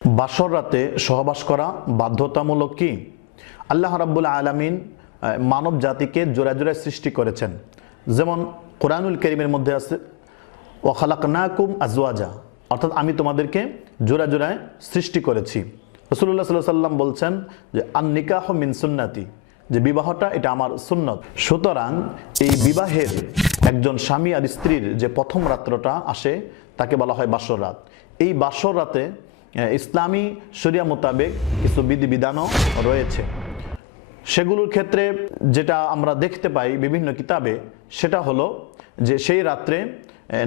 বাসর রাতে সহবাস করা বাধ্যতামূলক কি? আল্লাহ রাব্বুল আলামিন মানব জাতিকে জোড়ায় জোড়ায় সৃষ্টি করেছেন। যেমন কোরআনুল কারীমের মধ্যে আছে ওয়া খালাকনাকুম আজওয়াজা, অর্থাৎ আমি তোমাদেরকে জোড়ায় জোড়ায় সৃষ্টি করেছি। রাসূলুল্লাহ সাল্লাল্লাহু আলাইহি ওয়াসাল্লাম বলছেন যে আন নিকাহু মিন সুন্নতি, যে বিবাহটা এটা আমার সুন্নত। সুতরাং এই বিবাহের একজন স্বামী আর স্ত্রীর যে প্রথম রাত্রটা আসে তাকে বলা হয় বাসর রাত। এই বাসর রাতে ইসলামী শরিয়া মোতাবেক কিছু বিধিবিধানও রয়েছে। সেগুলোর ক্ষেত্রে যেটা আমরা দেখতে পাই বিভিন্ন কিতাবে, সেটা হলো যে সেই রাত্রে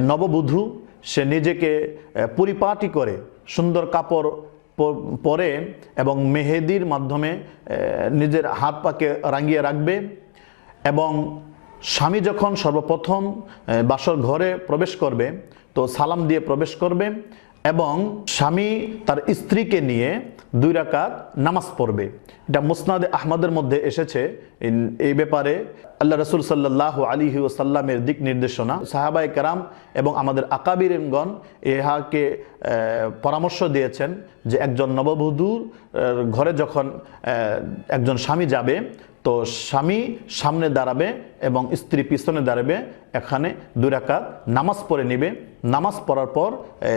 নববধূ সে নিজেকে পরিপাটি করে সুন্দর কাপড় পরে এবং মেহেদির মাধ্যমে নিজের হাত পাকে রাঙিয়ে রাখবে এবং স্বামী যখন সর্বপ্রথম বাসর ঘরে প্রবেশ করবে তো সালাম দিয়ে প্রবেশ করবে এবং স্বামী তার স্ত্রীকে নিয়ে 2 রাকাত নামাজ পড়বে। এটা মুসনাদে আহমদের মধ্যে এসেছে। এই ব্যাপারে আল্লাহ রাসূল সাল্লাল্লাহু আলাইহি ওয়াসাল্লামের দিক নির্দেশনা, সাহাবায়ে কেরাম এবং আমাদের আকাবিরগণ ইহাকে পরামর্শ দিয়েছেন যে একজন নববধূর ঘরে যখন একজন স্বামী যাবে তো স্বামী সামনে দাঁড়াবে এবং স্ত্রী পিছনে দাঁড়াবে, এখানে 2 রাকাত নামাজ পড়ে নেবে। নামাজ পড়ার পর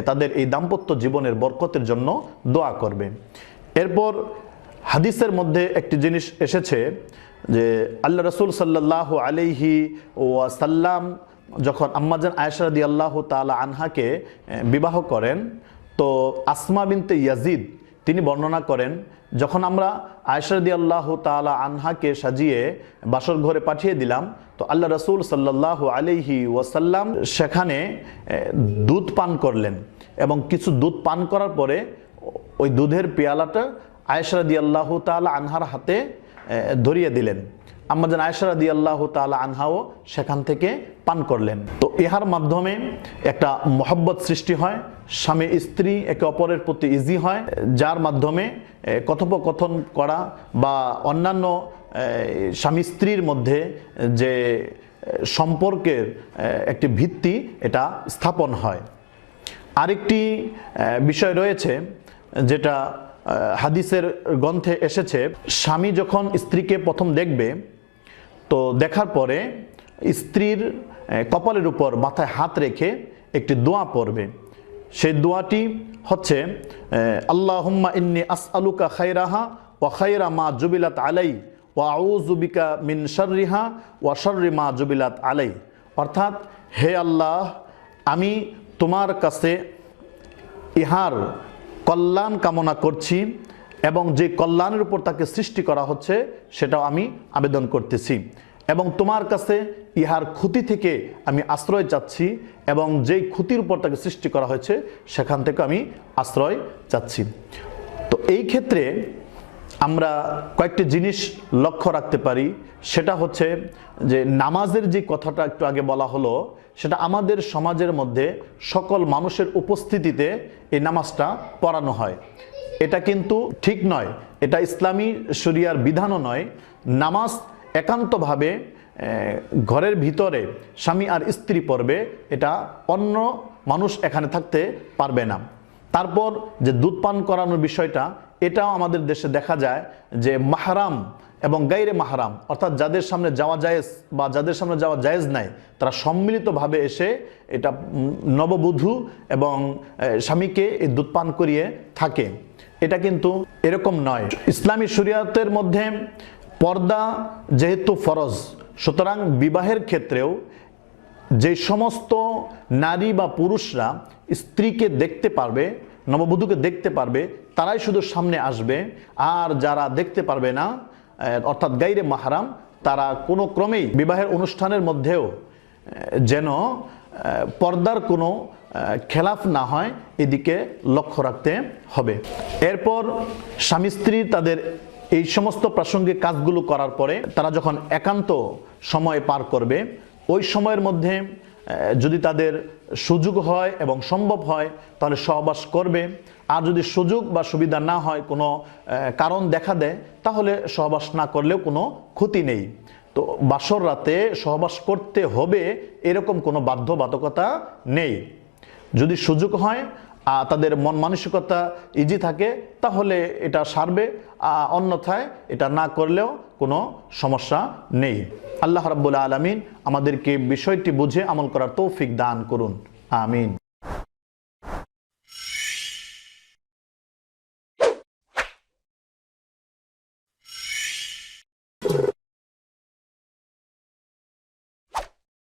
তাদের এই দাম্পত্য জীবনের বরকতের জন্য দোয়া করবে। এরপর হাদিসের মধ্যে একটি জিনিস এসেছে যে আল্লাহ রাসূল সাল্লাল্লাহু আলাইহি ওয়াসাল্লাম যখন আম্মাজান আয়েশা রাদিয়াল্লাহু তাআলা আনহাকে বিবাহ করেন তো আসমা বিনতে ইয়াজিদ তিনি বর্ণনা করেন, যখন আমরা আয়েশা রাদিয়াল্লাহু তাআলা আনহাকে সাজিয়ে বাসর ঘরে পাঠিয়ে দিলাম তো আল্লাহ রাসূল সাল্লাল্লাহু আলাইহি ওয়াসাল্লাম সেখানে দুধ পান করলেন এবং কিছু দুধ পান করার পরে ওই দুধের পেয়ালাটা আয়েশা রাদিয়াল্লাহু তাআলা আনহার হাতে ধরিয়ে দিলেন। আম্মাজান আয়েশা রাদিয়াল্লাহু তাআলা আনহাও সেখান থেকে পান করলেন। তো ইহার মাধ্যমে একটা মহব্বত সৃষ্টি হয়, স্বামী স্ত্রী একে অপরের প্রতি ইজি হয়, যার মাধ্যমে কথোপকথন করা বা অন্যান্য স্বামী স্ত্রীর মধ্যে যে সম্পর্কের একটি ভিত্তি এটা স্থাপন হয়। আরেকটি বিষয় রয়েছে যেটা হাদিসের গ্রন্থে এসেছে, স্বামী যখন স্ত্রীকে প্রথম দেখবে তো দেখার পরে স্ত্রীর কপালের উপর মাথায় হাত রেখে একটি দোয়া পড়বে। সেই দোয়াটি হচ্ছে আল্লাহুম্মা ইন্নী আসআলুকা খায়রাহা ওয়া খায়রা মা জুবিলাত আলাই ওয়া আউযু বিকা মিন শাররিহা ওয়া শাররি মা জুবিলাত আলাই, অর্থাৎ হে আল্লাহ, আমি তোমার কাছে ইহার কল্যাণ কামনা করছি এবং যে কল্যাণের উপর তাকে সৃষ্টি করা হচ্ছে সেটাও আমি আবেদন করতেছি এবং তোমার কাছে ইহার ক্ষতি থেকে আমি আশ্রয় চাচ্ছি এবং যেই ক্ষতির উপর তাকে সৃষ্টি করা হয়েছে সেখান থেকে আমি আশ্রয় চাচ্ছি। তো এই ক্ষেত্রে আমরা কয়েকটি জিনিস লক্ষ্য রাখতে পারি, সেটা হচ্ছে যে নামাজের যে কথাটা একটু আগে বলা হলো সেটা আমাদের সমাজের মধ্যে সকল মানুষের উপস্থিতিতে এই নামাজটা পড়ানো হয়। এটা কিন্তু ঠিক নয়, এটা ইসলামী শরিয়ার বিধানও নয়। নামাজ একান্তভাবে ঘরের ভিতরে স্বামী আর স্ত্রী পড়বে, এটা অন্য মানুষ এখানে থাকতে পারবে না। তারপর যে দুধ পান করানোর বিষয়টা, এটাও আমাদের দেশে দেখা যায় যে মাহরাম এবং গায়রে মাহরাম, অর্থাৎ যাদের সামনে যাওয়া জায়েজ বা যাদের সামনে যাওয়া জায়েজ নাই, তারা সম্মিলিতভাবে এসে এটা নববধূ এবং স্বামীকে এই দুধ পান করিয়ে থাকে। এটা কিন্তু এরকম নয়। ইসলামী শরিয়াতের মধ্যে পর্দা যেহেতু ফরজ, সুতরাং বিবাহের ক্ষেত্রেও যে সমস্ত নারী বা পুরুষরা স্ত্রীকে দেখতে পারবে, নববধূকে দেখতে পারবে, তারাই শুধু সামনে আসবে। আর যারা দেখতে পারবে না অর্থাৎ গায়রে মাহরাম, তারা কোনো ক্রমেই বিবাহের অনুষ্ঠানের মধ্যেও যেন পর্দার কোনো খেলাফ না হয় এদিকে লক্ষ্য রাখতে হবে। এরপর স্বামী স্ত্রী তাদের এই সমস্ত প্রাসঙ্গিক কাজগুলো করার পরে তারা যখন একান্ত সময় পার করবে, ওই সময়ের মধ্যে যদি তাদের সুযোগ হয় এবং সম্ভব হয় তাহলে সহবাস করবে। আর যদি সুযোগ বা সুবিধা না হয়, কোনো কারণ দেখা দেয়, তাহলে সহবাস না করলেও কোনো ক্ষতি নেই। তো বাসর রাতে সহবাস করতে হবে এরকম কোনো বাধ্যবাধকতা নেই। যদি সুযোগ হয় তাদের মন মানসিকতা ইজি থাকে তাহলে এটা সারবে, অন্যথায় এটা না করলেও কোনো সমস্যা নেই। আল্লাহ রাব্বুল আলামিন আমাদেরকে বিষয়টি বুঝে আমল করার তৌফিক দান করুন। আমিন।